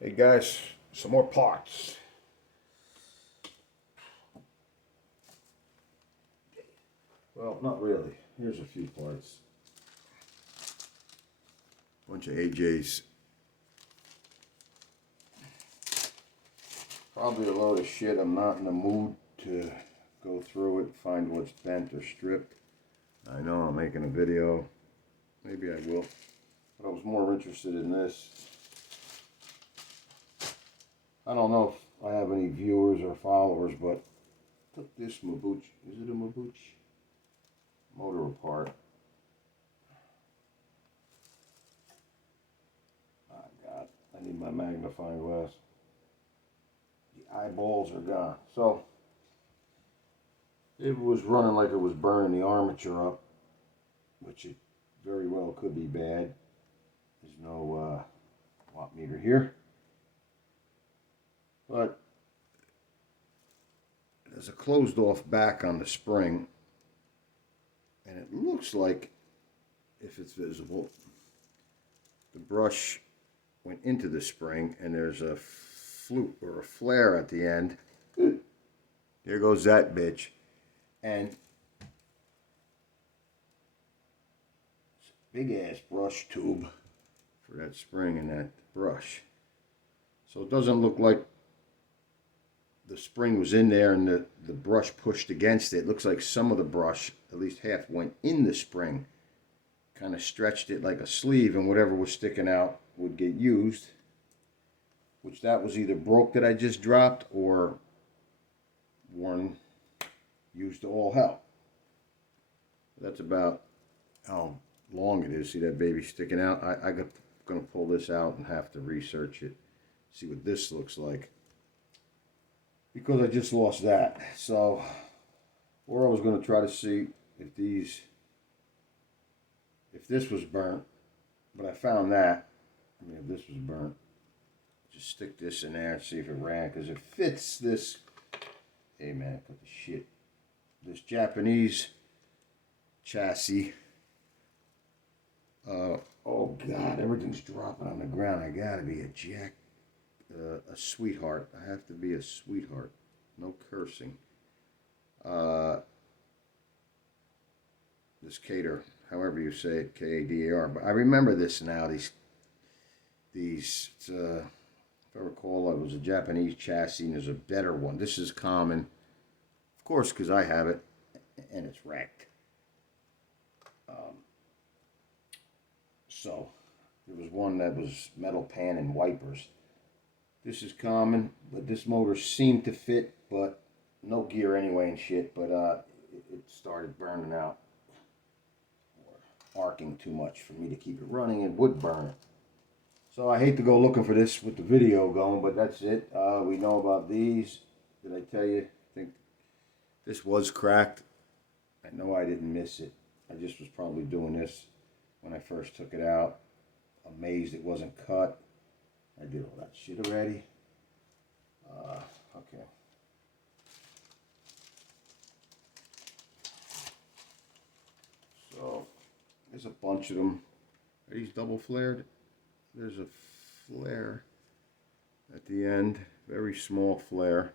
Hey guys, some more parts. Well, not really. Here's a few parts. Bunch of AJs. Probably a load of shit. I'm not in the mood to go through it, find what's bent or stripped. I know I'm making a video. Maybe I will. But I was more interested in this. I don't know if I have any viewers or followers, but I took this Mabuchi. Is it a Mabuchi? Motor apart. Oh God, I need my magnifying glass. The eyeballs are gone. So it was running like it was burning the armature up, which it very well could be bad. There's no watt meter here, but there's a closed off back on the spring, and it looks like, if it's visible, the brush went into the spring and there's a flute or a flare at the end. There goes that bitch. And it's a big ass brush tube for that spring and that brush. So it doesn't look like the spring was in there and the brush pushed against it. It looks like some of the brush, at least half, went in the spring. Kind of stretched it like a sleeve, and whatever was sticking out would get used. Which that was either broke that I just dropped or worn, used to all hell. That's about how long it is. See that baby sticking out? I'm going to pull this out and have to research it. See what this looks like. Because I just lost that. So, or I was going to try to see if this was burnt. But I found that. I mean, if this was burnt, just stick this in there and see if it ran. Because it fits this. Hey man, put the shit. This Japanese chassis. Oh God, everything's dropping on the ground. I gotta be a sweetheart. I have to be a sweetheart. No cursing. This Cater, however you say it, Kadar. But I remember this now. These. If I recall, it was a Japanese chassis, and there's a better one. This is common, of course, because I have it, and it's wrecked. So there was one that was metal pan and wipers. This is common, but this motor seemed to fit, but no gear anyway and shit. But it started burning out or arcing too much for me to keep it running, and would burn it. So I hate to go looking for this with the video going, but that's it. We know about these. Did I tell you? I think this was cracked. I know I didn't miss it. I just was probably doing this when I first took it out. Amazed it wasn't cut. I did all that shit already. Okay. So there's a bunch of them. Are these double flared? There's a flare at the end. Very small flare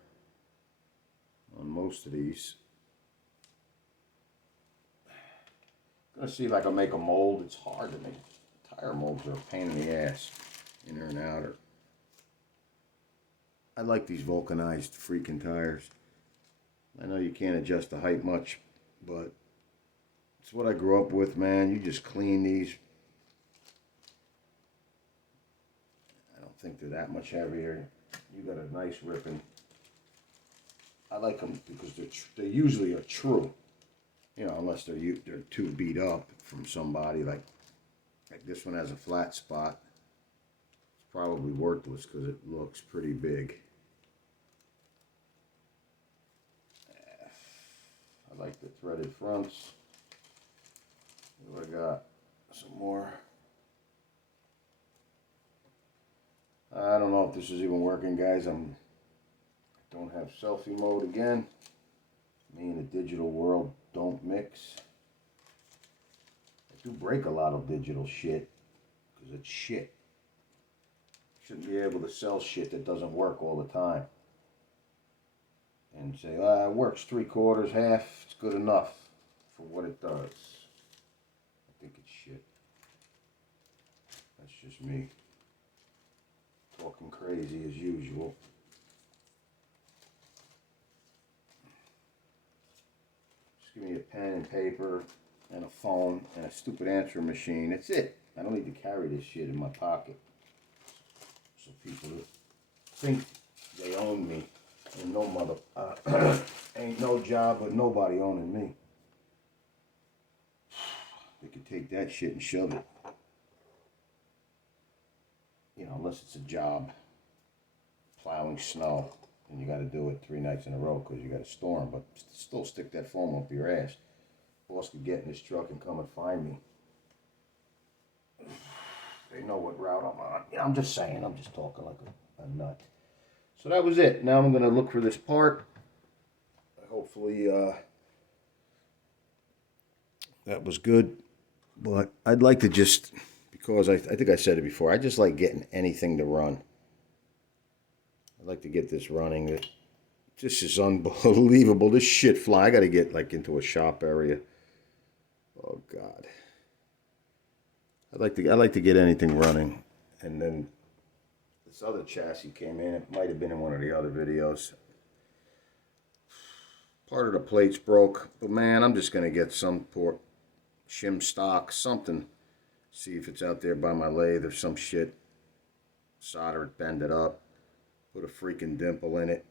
on most of these. Gonna see if I can make a mold. It's hard to make. Tire molds are a pain in the ass, inner and outer. I like these vulcanized freaking tires. I know you can't adjust the height much, but it's what I grew up with, man. You just clean these. I don't think they're that much heavier. You got a nice ripping. I like them because they usually are true. You know, unless they're too beat up from somebody. Like this one has a flat spot. It's probably worthless because it looks pretty big. I like the threaded fronts. What I got? Some more. I don't know if this is even working, guys. I don't have selfie mode again. Me and the digital world don't mix. I do break a lot of digital shit because it's shit. Shouldn't be able to sell shit that doesn't work all the time. And say, it works 3/4, half, it's good enough for what it does. I think it's shit. That's just me. Talking crazy as usual. Just give me a pen and paper and a phone and a stupid answering machine. That's it. I don't need to carry this shit in my pocket. So people think they own me. Ain't no mother, ain't no job with nobody owning me. They could take that shit and shove it. You know, unless it's a job, plowing snow, and you got to do it 3 nights in a row because you got a storm. But still, stick that phone up your ass. Boss could get in his truck and come and find me. They know what route I'm on. Yeah, I'm just saying. I'm just talking like a nut. So that was it. Now I'm going to look for this part. Hopefully that was good. But I'd like to just, because I think I said it before, I just like getting anything to run. I'd like to get this running. This is unbelievable. This shit fly. I got to get like into a shop area. Oh God. I'd like to get anything running. And then this other chassis came in. It might have been in one of the other videos. Part of the plates broke. But man, I'm just going to get some shim stock, something. See if it's out there by my lathe or some shit. Solder it, bend it up. Put a freaking dimple in it.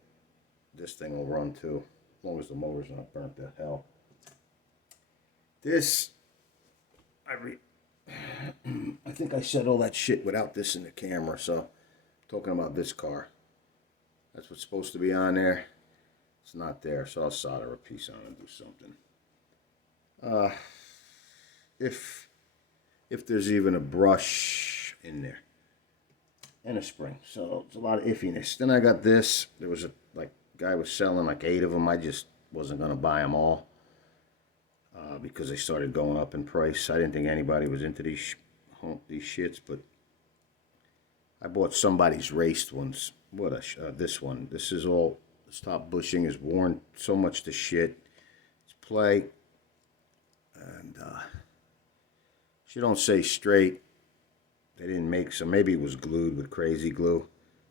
This thing will run too. As long as the motor's not burnt to hell. This, I think I said all that shit without this in the camera, so I'm talking about this car. That's what's supposed to be on there. It's not there, so I'll solder a piece on it and do something. If there's even a brush in there. And a spring, so it's a lot of iffiness. Then I got this. There was a guy was selling like 8 of them. I just wasn't gonna buy them all because they started going up in price. I didn't think anybody was into these shits, but I bought somebody's raced ones. What this one? This is all. This top bushing is worn so much to shit. It's play, and she don't say straight. They didn't make some. Maybe it was glued with crazy glue,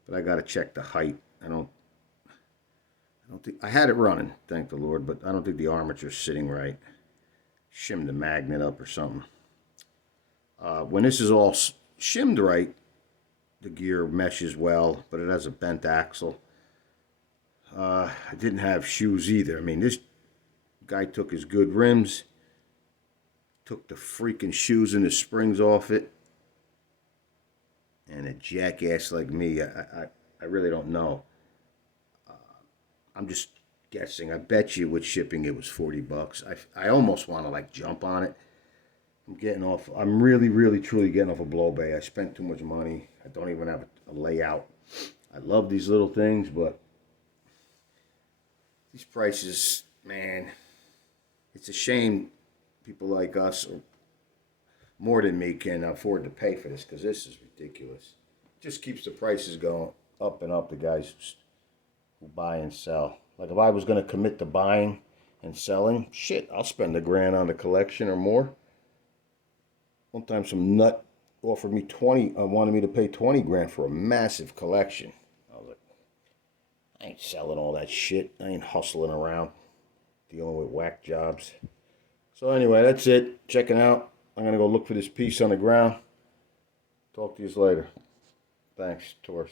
but I gotta check the height. I don't think I had it running, thank the Lord, but I don't think the armature's sitting right. Shimmed the magnet up or something. When this is all shimmed right, the gear meshes well, but it has a bent axle. I didn't have shoes either. I mean, this guy took his good rims, took the freaking shoes and the springs off it, and a jackass like me, I really don't know. I'm just guessing. I bet you with shipping it was $40. I almost want to like jump on it. I'm really, really, truly getting off a blow bay. I spent too much money. I don't even have a layout. I love these little things, but these prices, man, it's a shame people like us, or more than me, can afford to pay for this, because this is ridiculous. It just keeps the prices going up and up, the guys who buy and sell. Like if I was going to commit to buying and selling, shit, I'll spend $1,000 on the collection or more. One time some nut offered me wanted me to pay $20,000 for a massive collection. I was like, I ain't selling all that shit. I ain't hustling around dealing with whack jobs. So anyway, that's it. Checking out. I'm going to go look for this piece on the ground. Talk to you later. Thanks, Taurus.